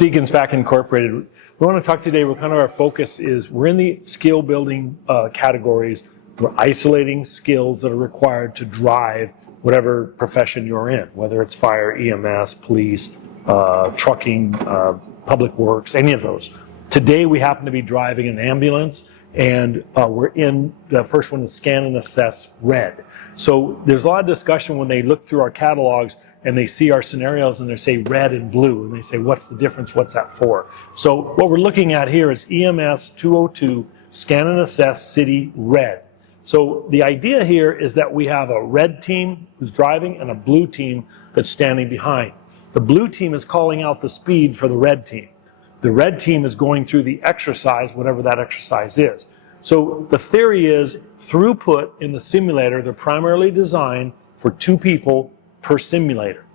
Deacons Back Incorporated. We want to talk today, our focus is, we're in the skill building categories. We're isolating skills that are required to drive whatever profession you're in, whether it's fire, EMS, police, trucking, public works, any of those. Today we happen to be driving an ambulance, and we're in, the first one is scan and assess red. So there's a lot of discussion when they look through our catalogs and they see our scenarios and they say red and blue, and they say, what's the difference, what's that for? So what we're looking at here is EMS 202, scan and assess city red. So the idea here is that we have a red team who's driving and a blue team that's standing behind. The blue team is calling out the speed for the red team. The red team is going through the exercise, whatever that exercise is. So the theory is throughput in the simulator, they're primarily designed for 2 people per simulator.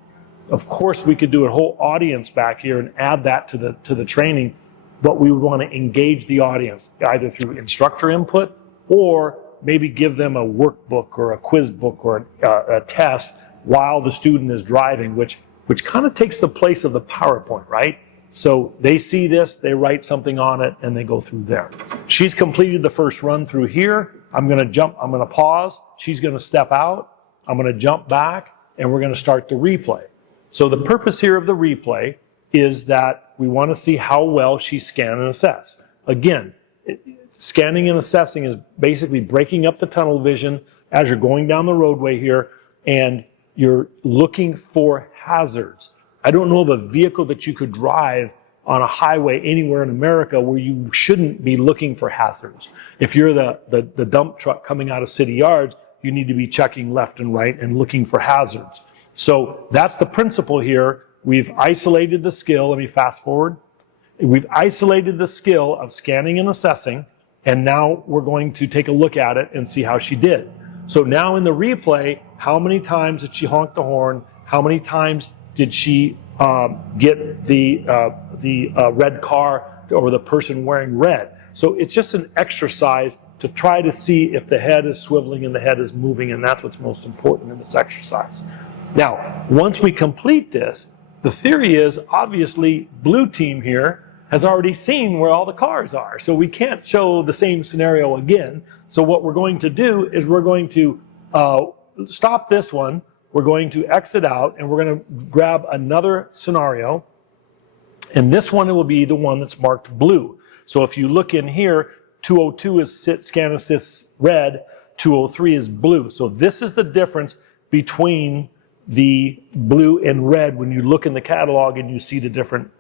Of course, we could do a whole audience back here and add that to the training, but we would want to engage the audience either through instructor input or maybe give them a workbook or a quiz book or a test while the student is driving, which kind of takes the place of the PowerPoint, right? So they see this, they write something on it, and they go through there. She's completed the first run through here. I'm going to pause. She's going to step out. I'm going to jump back, and we're going to start the replay. So the purpose here of the replay is that we want to see how well she scan and assess. Again, scanning and assessing is basically breaking up the tunnel vision as you're going down the roadway here, and you're looking for hazards. I don't know of a vehicle that you could drive on a highway anywhere in America where you shouldn't be looking for hazards. If you're the dump truck coming out of city yards, you need to be checking left and right and looking for hazards. So that's the principle here. We've isolated the skill. Let me fast forward. We've isolated the skill of scanning and assessing, and now we're going to take a look at it and see how she did. So now in the replay, how many times did she honk the horn? How many times did she get the red car or the person wearing red? So it's just an exercise to try to see if the head is swiveling and the head is moving, and that's what's most important in this exercise. Now, once we complete this, the theory is obviously blue team here has already seen where all the cars are, so we can't show the same scenario again. So what we're going to do is we're going to stop this one. We're going to exit out, and we're going to grab another scenario, and this one will be the one that's marked blue. So if you look in here, 202 is scan assist red, 203 is blue. So this is the difference between the blue and red when you look in the catalog and you see the different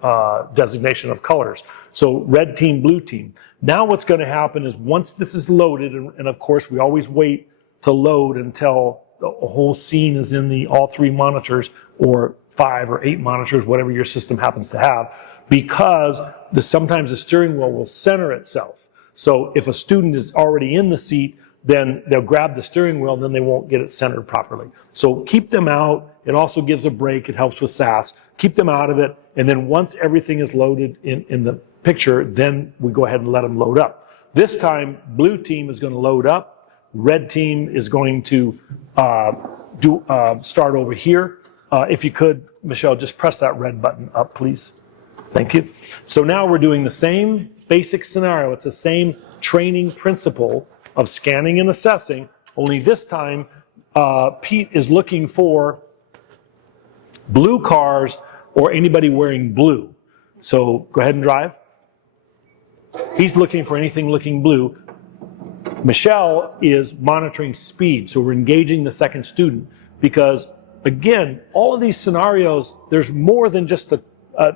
designation of colors. So red team, blue team. Now what's going to happen is once this is loaded, and of course we always wait to load until the whole scene is in all 3 monitors or 5 or 8 monitors, whatever your system happens to have, because sometimes the steering wheel will center itself. So if a student is already in the seat, then they'll grab the steering wheel, and then they won't get it centered properly. So keep them out. It also gives a break. It helps with SAS. Keep them out of it, and then once everything is loaded in the picture, then we go ahead and let them load up. This time, blue team is going to load up. Red team is going to start over here. If you could, Michelle, just press that red button up, please. Thank you. So now we're doing the same basic scenario. It's the same training principle of scanning and assessing, only this time Pete is looking for blue cars or anybody wearing blue. So go ahead and drive. He's looking for anything looking blue. Michelle is monitoring speed, so we're engaging the second student because, again, all of these scenarios, there's more than just the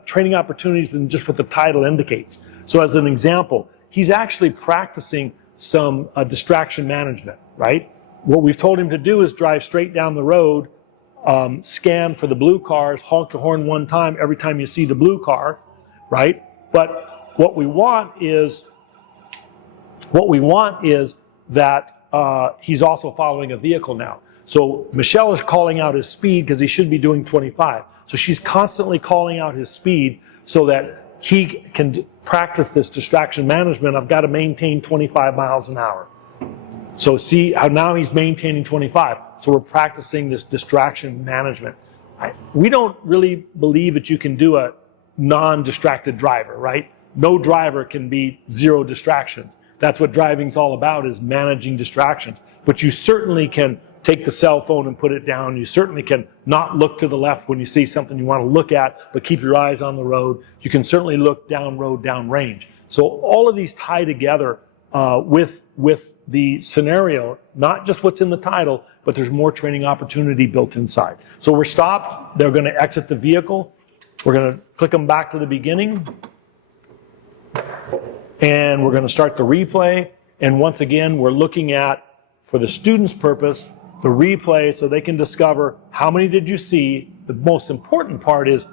training opportunities than just what the title indicates. So as an example, he's actually practicing some distraction management, right? What we've told him to do is drive straight down the road, scan for the blue cars, honk the horn 1 time every time you see the blue car, right? But what we want is that he's also following a vehicle now. So Michelle is calling out his speed because he should be doing 25. So she's constantly calling out his speed so that he can practice this distraction management. I've got to maintain 25 miles an hour. So see how now he's maintaining 25. So we're practicing this distraction management. We don't really believe that you can do a non-distracted driver, right? No driver can be zero distractions. That's what driving's all about, is managing distractions. But you certainly can take the cell phone and put it down. You certainly can not look to the left when you see something you want to look at, but keep your eyes on the road. You can certainly look down road, down range. So all of these tie together with the scenario, not just what's in the title, but there's more training opportunity built inside. So we're stopped. They're going to exit the vehicle. We're going to click them back to the beginning. And we're going to start the replay. And once again, we're looking at, for the student's purpose, the replay so they can discover how many did you see. The most important part is,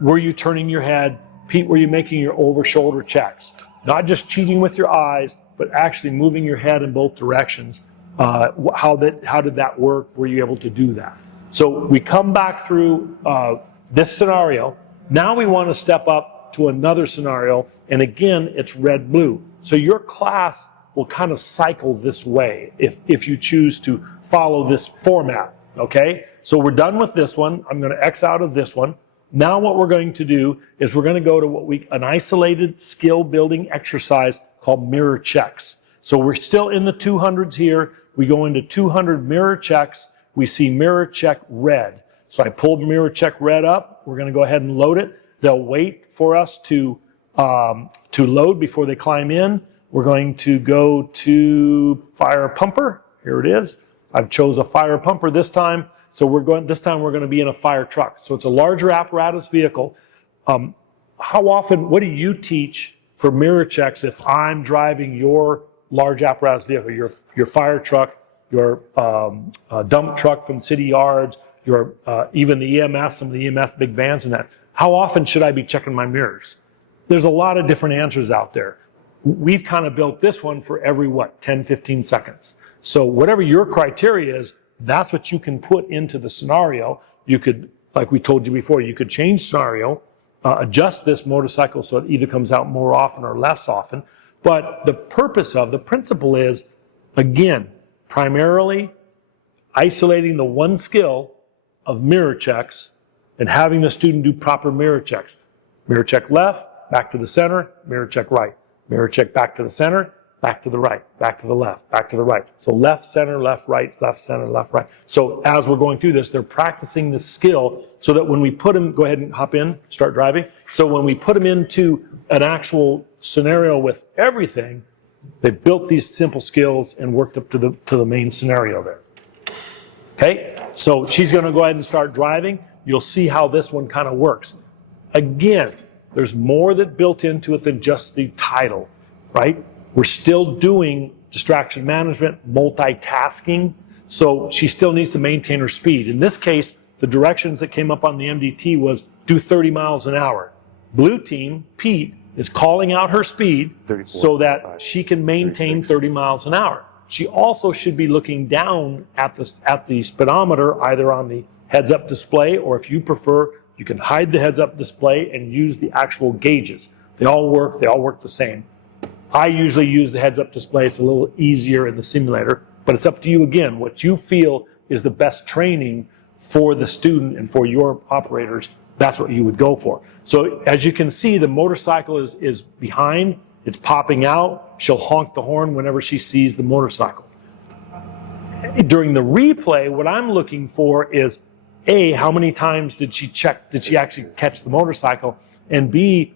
were you turning your head? Pete, were you making your over-shoulder checks? Not just cheating with your eyes, but actually moving your head in both directions. How did that work? Were you able to do that? So we come back through this scenario. Now we want to step up to another scenario, and again, it's red-blue. So your class will kind of cycle this way if you choose to follow this format, okay? So we're done with this one. I'm going to X out of this one. Now what we're going to do is we're going to go to an isolated skill building exercise called mirror checks. So we're still in the 200s here. We go into 200 mirror checks. We see mirror check red. So I pulled mirror check red up. We're going to go ahead and load it. They'll wait for us to load before they climb in. We're going to go to fire pumper. Here it is. I've chose a fire pumper this time. So this time we're going to be in a fire truck. So it's a larger apparatus vehicle. What do you teach for mirror checks if I'm driving your large apparatus vehicle, your fire truck, your dump truck from city yards, your even the EMS, some of the EMS big vans and that? How often should I be checking my mirrors? There's a lot of different answers out there. We've kind of built this one for every, 10, 15 seconds. So whatever your criteria is, that's what you can put into the scenario. You could, like we told you before, you could change scenario, adjust this motorcycle so it either comes out more often or less often. But the principle is, again, primarily isolating the one skill of mirror checks and having the student do proper mirror checks. Mirror check left, back to the center, mirror check right. Mirror check back to the center, back to the right, back to the left, back to the right. So left, center, left, right, left, center, left, right. So as we're going through this, they're practicing the skill so that when we put them, go ahead and hop in, start driving. So when we put them into an actual scenario with everything, they built these simple skills and worked up to the main scenario there. Okay, so she's going to go ahead and start driving. You'll see how this one kind of works. Again, there's more that built into it than just the title, right? We're still doing distraction management, multitasking, so she still needs to maintain her speed. In this case, the directions that came up on the MDT was do 30 miles an hour. Blue team, Pete, is calling out her speed so that she can maintain 30 miles an hour. She also should be looking down at the speedometer, either on the heads-up display, or if you prefer, you can hide the heads-up display and use the actual gauges. They all work the same. I usually use the heads-up display. It's a little easier in the simulator, but it's up to you again. What you feel is the best training for the student and for your operators, that's what you would go for. So as you can see, the motorcycle is behind. It's popping out. She'll honk the horn whenever she sees the motorcycle. During the replay, what I'm looking for is, A, how many times did she actually catch the motorcycle? And B,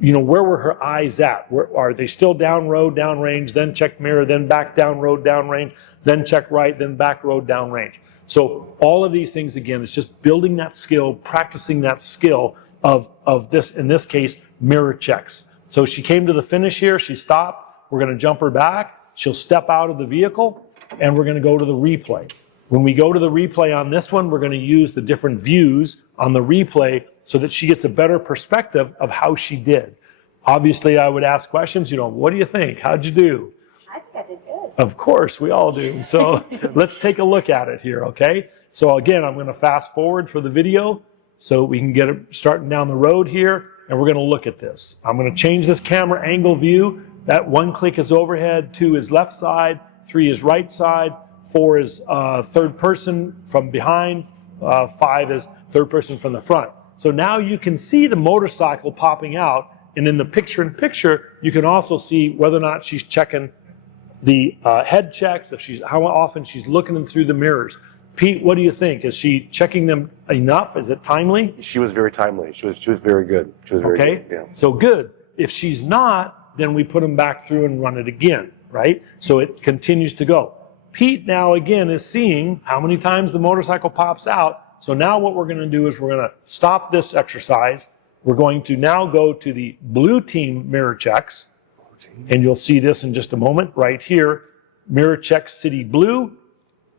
where were her eyes at? Are they still down road, down range, then check mirror, then back down road, down range, then check right, then back road, down range? So all of these things, again, it's just building that skill, practicing that skill of this, in this case, mirror checks. So she came to the finish here, she stopped, we're going to jump her back, she'll step out of the vehicle, and we're going to go to the replay. When we go to the replay on this one, we're going to use the different views on the replay so that she gets a better perspective of how she did. Obviously, I would ask questions, what do you think? How'd you do? I think I did good. Of course, we all do. So let's take a look at it here, okay? So again, I'm going to fast forward for the video so we can get it starting down the road here, and we're going to look at this. I'm going to change this camera angle view. That 1 click is overhead, 2 is left side, 3 is right side, 4 is third person from behind, 5 is third person from the front. So now you can see the motorcycle popping out, and in the picture-in-picture, you can also see whether or not she's checking the head checks, how often she's looking them through the mirrors. Pete, what do you think? Is she checking them enough? Is it timely? She was very timely. She was very good. She was very good. Yeah. So good. If she's not, then we put them back through and run it again, right? So it continues to go. Pete now again is seeing how many times the motorcycle pops out. So now what we're going to do is we're going to stop this exercise. We're going to now go to the blue team mirror checks. And you'll see this in just a moment right here. Mirror check city blue.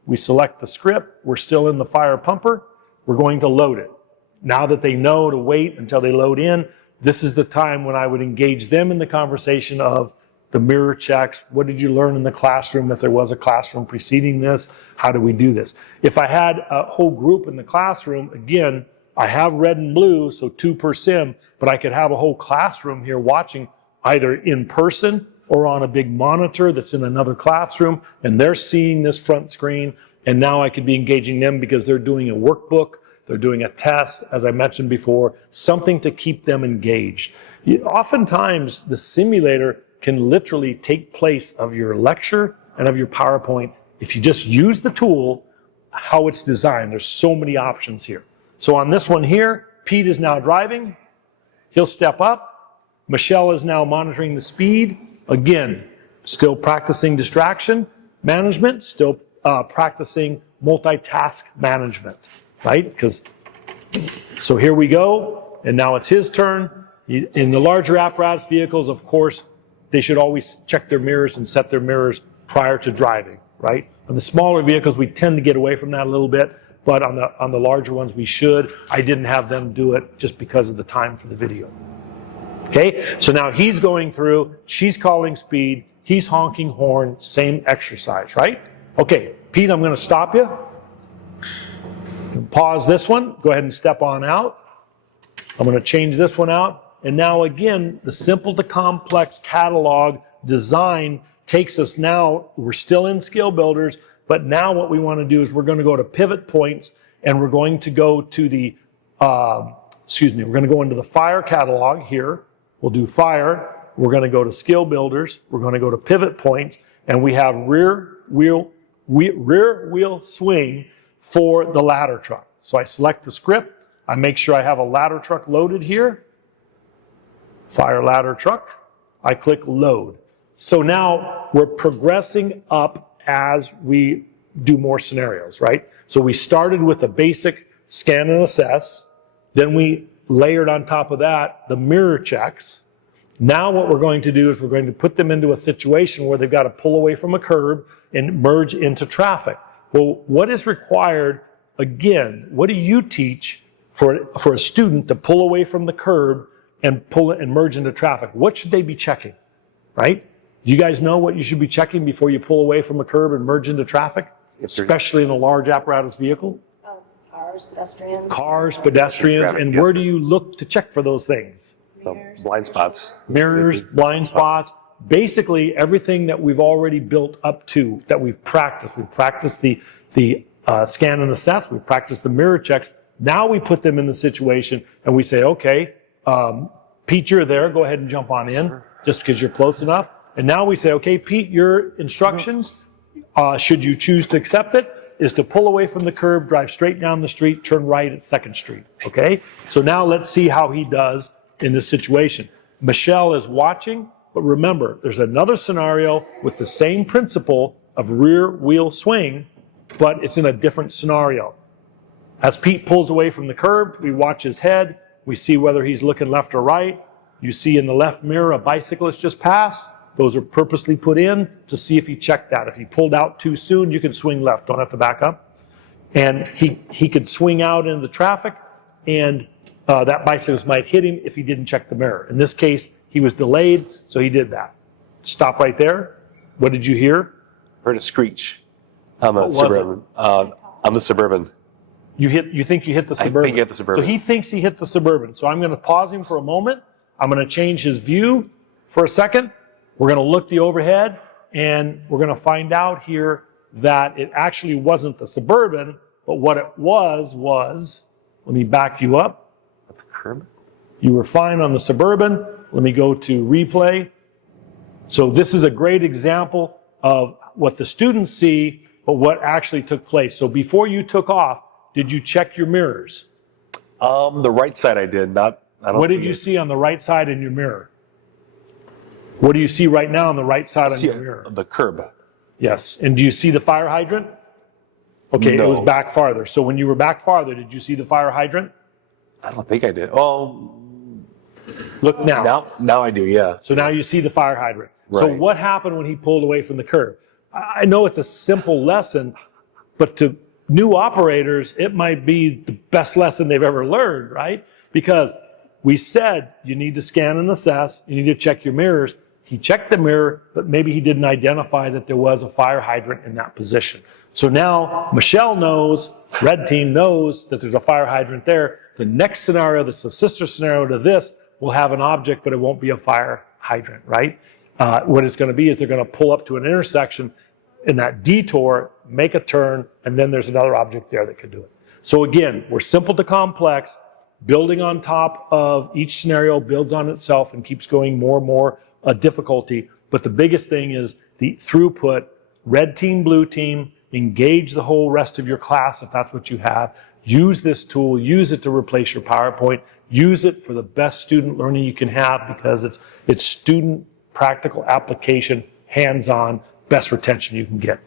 We select the script. We're still in the fire pumper. We're going to load it. Now that they know to wait until they load in, this is the time when I would engage them in the conversation of the mirror checks. What did you learn in the classroom? If there was a classroom preceding this, how do we do this? If I had a whole group in the classroom, again, I have red and blue, so 2 per sim, but I could have a whole classroom here watching either in person or on a big monitor that's in another classroom, and they're seeing this front screen, and now I could be engaging them because they're doing a workbook, they're doing a test, as I mentioned before, something to keep them engaged. Oftentimes, the simulator can literally take place of your lecture and of your PowerPoint if you just use the tool, how it's designed. There's so many options here. So on this one here, Pete is now driving. He'll step up. Michelle is now monitoring the speed. Again, still practicing distraction management, still practicing multitask management, right? So here we go, and now it's his turn. In the larger apparatus vehicles, of course, they should always check their mirrors and set their mirrors prior to driving, right? On the smaller vehicles, we tend to get away from that a little bit, but on the larger ones, we should. I didn't have them do it just because of the time for the video. Okay, so now he's going through, she's calling speed, he's honking horn, same exercise, right? Okay, Pete, I'm going to stop you. Pause this one, go ahead and step on out. I'm going to change this one out. And now again, the simple to complex catalog design takes us now, we're still in skill builders, but now what we want to do is we're going to go to pivot points, and we're going to go to the, we're going to go into the fire catalog here. We'll do fire. We're going to go to skill builders. We're going to go to pivot points, and we have rear wheel swing for the ladder truck. So I select the script. I make sure I have a ladder truck loaded here. Fire ladder truck. I click load. So now we're progressing up as we do more scenarios, right? So we started with a basic scan and assess. Then we layered on top of that the mirror checks. Now what we're going to do is we're going to put them into a situation where they've got to pull away from a curb and merge into traffic. Well, what is required, again, what do you teach for a student to pull away from the curb and pull it and merge into traffic? What should they be checking, right? Do you guys know what you should be checking before you pull away from a curb and merge into traffic, especially in a large apparatus vehicle? Cars, pedestrians. Cars, pedestrians, and where do you look to check for those things? Blind spots. Mirrors, blind spots. Basically, everything that we've already built up to, that we've practiced. We've practiced the scan and assess. We've practiced the mirror checks. Now we put them in the situation and we say, okay, Pete, you're there. Go ahead and jump on in, just because you're close enough. And now we say, okay, Pete, your instructions, should you choose to accept it, is to pull away from the curb, drive straight down the street, turn right at 2nd Street, okay? So now let's see how he does in this situation. Michelle is watching, but remember, there's another scenario with the same principle of rear wheel swing, but it's in a different scenario. As Pete pulls away from the curb, we watch his head, we see whether he's looking left or right. You see in the left mirror a bicyclist just passed. Those are purposely put in to see if he checked that. If he pulled out too soon, you can swing left, don't have to back up. And he could swing out into the traffic, and that bicyclist might hit him if he didn't check the mirror. In this case, he was delayed, so he did that. Stop right there. What did you hear? Heard a screech. I'm a Suburban. I'm the Suburban. You think you hit the Suburban? I think you hit the Suburban. So he thinks he hit the Suburban. So I'm going to pause him for a moment. I'm going to change his view for a second. We're going to look the overhead, and we're going to find out here that it actually wasn't the Suburban, but what it was, let me back you up. with the curb? You were fine on the Suburban. Let me go to replay. So this is a great example of what the students see, but what actually took place. So before you took off, did you check your mirrors? The right side I did, not. I don't What did think you it- see on the right side in your mirror? What do you see right now on the right side on See, your mirror? the curb. Yes. And do you see the fire hydrant? Okay, it was No. back farther. So when you were back farther, did you see the fire hydrant? I don't think I did. Oh, Look now. now I do. Yeah. So now you see the fire hydrant. So Right. what happened when he pulled away from the curb? I know it's a simple lesson, but to new operators, it might be the best lesson they've ever learned, right? Because we said you need to scan and assess, you need to check your mirrors. He checked the mirror, but maybe he didn't identify that there was a fire hydrant in that position. So now Michelle knows, red team knows that there's a fire hydrant there. The next scenario, that's a sister scenario to this, will have an object, but it won't be a fire hydrant, right? What it's going to be is they're going to pull up to an intersection in that detour, make a turn, and then there's another object there that could do it. So again, we're simple to complex. Building on top of each scenario builds on itself and keeps going more and more difficulty. But the biggest thing is the throughput. Red team, blue team, engage the whole rest of your class if that's what you have. Use this tool, use it to replace your PowerPoint, use it for the best student learning you can have because it's student practical application, hands-on, best retention you can get.